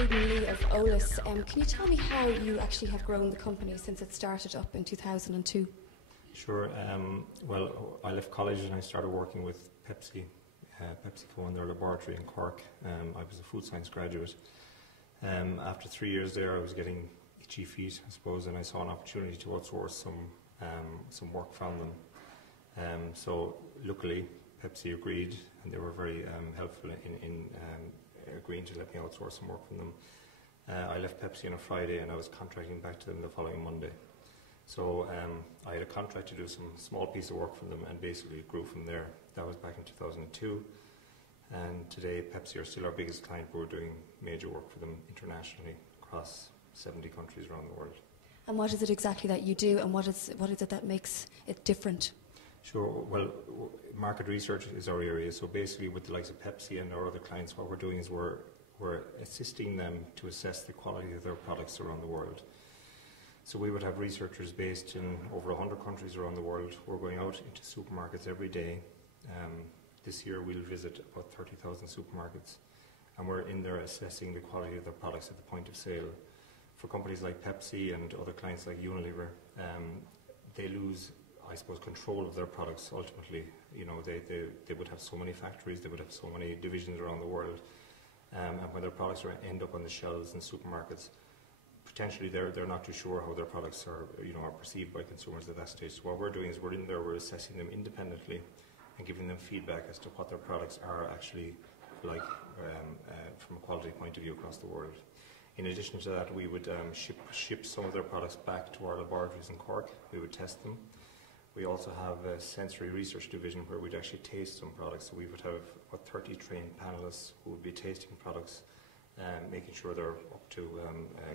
Aiden Lee of Eolas. Can you tell me how you actually have grown the company since it started up in 2002? Sure. Well, I left college and I started working with PepsiCo in their laboratory in Cork. I was a food science graduate. After 3 years there, I was getting itchy feet, I suppose, and I saw an opportunity to outsource some work from them. So luckily, Pepsi agreed, and they were very helpful in agreeing to let me outsource some work from them. I left Pepsi on a Friday, and I was contracting back to them the following Monday. So I had a contract to do some small piece of work for them, and basically it grew from there. That was back in 2002. And today, Pepsi are still our biggest client. We're doing major work for them internationally across 70 countries around the world. And what is it exactly that you do, and what is it that makes it different? Sure. Well, market research is our area. So basically, with the likes of Pepsi and our other clients, what we're doing is we're assisting them to assess the quality of their products around the world. So we would have researchers based in over 100 countries around the world. We're going out into supermarkets every day. This year we'll visit about 30,000 supermarkets, and we're in there assessing the quality of their products at the point of sale. For companies like Pepsi and other clients like Unilever, they lose, I suppose, control of their products ultimately. You know, they would have so many factories, they would have so many divisions around the world, and when their products end up on the shelves in supermarkets, potentially they're not too sure how their products are perceived by consumers at that stage. So what we're doing is we're in there, we're assessing them independently and giving them feedback as to what their products are actually like from a quality point of view across the world. In addition to that, we would ship some of their products back to our laboratories in Cork. We would test them. We also have a sensory research division where we'd actually taste some products. So we would have about 30 trained panelists who would be tasting products, making sure they're up to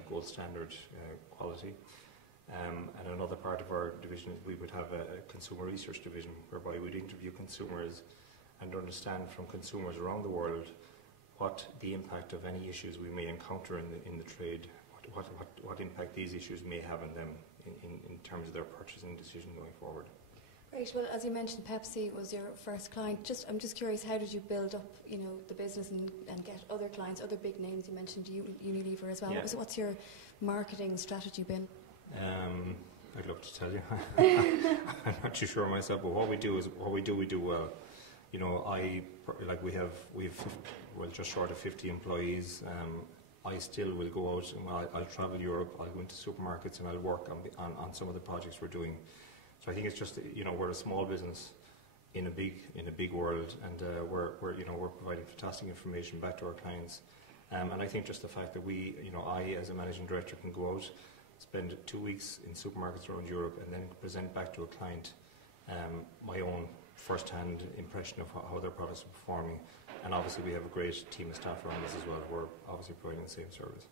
gold standard quality. And another part of our division, we would have a consumer research division whereby we'd interview consumers and understand from consumers around the world what the impact of any issues we may encounter in the trade, what impact these issues may have on them in terms of their purchasing decision going forward. Right. Well, as you mentioned, Pepsi was your first client. I'm just curious, how did you build up, the business and get other clients, other big names? You mentioned Unilever as well. Yeah. What's your marketing strategy been? I'd love to tell you. I'm not too sure myself, but what we do well. You know, we have just short of 50 employees. I still will go out and I'll travel Europe. I'll go into supermarkets and I'll work on some of the projects we're doing. So I think it's just, we're a small business in a big world, and we're providing fantastic information back to our clients. And I think just the fact that I as a managing director can go out, spend 2 weeks in supermarkets around Europe, and then present back to a client my own first-hand impression of how their products are performing. And obviously we have a great team of staff around us as well who are obviously providing the same service.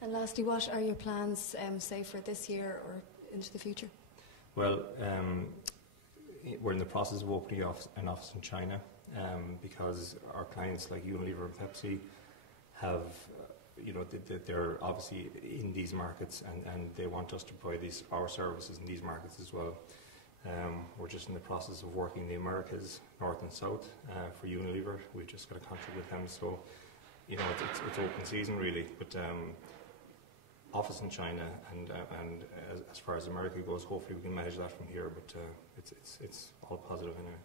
And lastly, what are your plans, say, for this year or into the future? Well, we're in the process of opening an office in China because our clients like Unilever and Pepsi have, they're obviously in these markets, and they want us to provide our services in these markets as well. We're just in the process of working the Americas, North and South, for Unilever. We've just got a contract with them, so it's open season really. But office in China, and as far as America goes, hopefully we can manage that from here. But it's all positive anyway.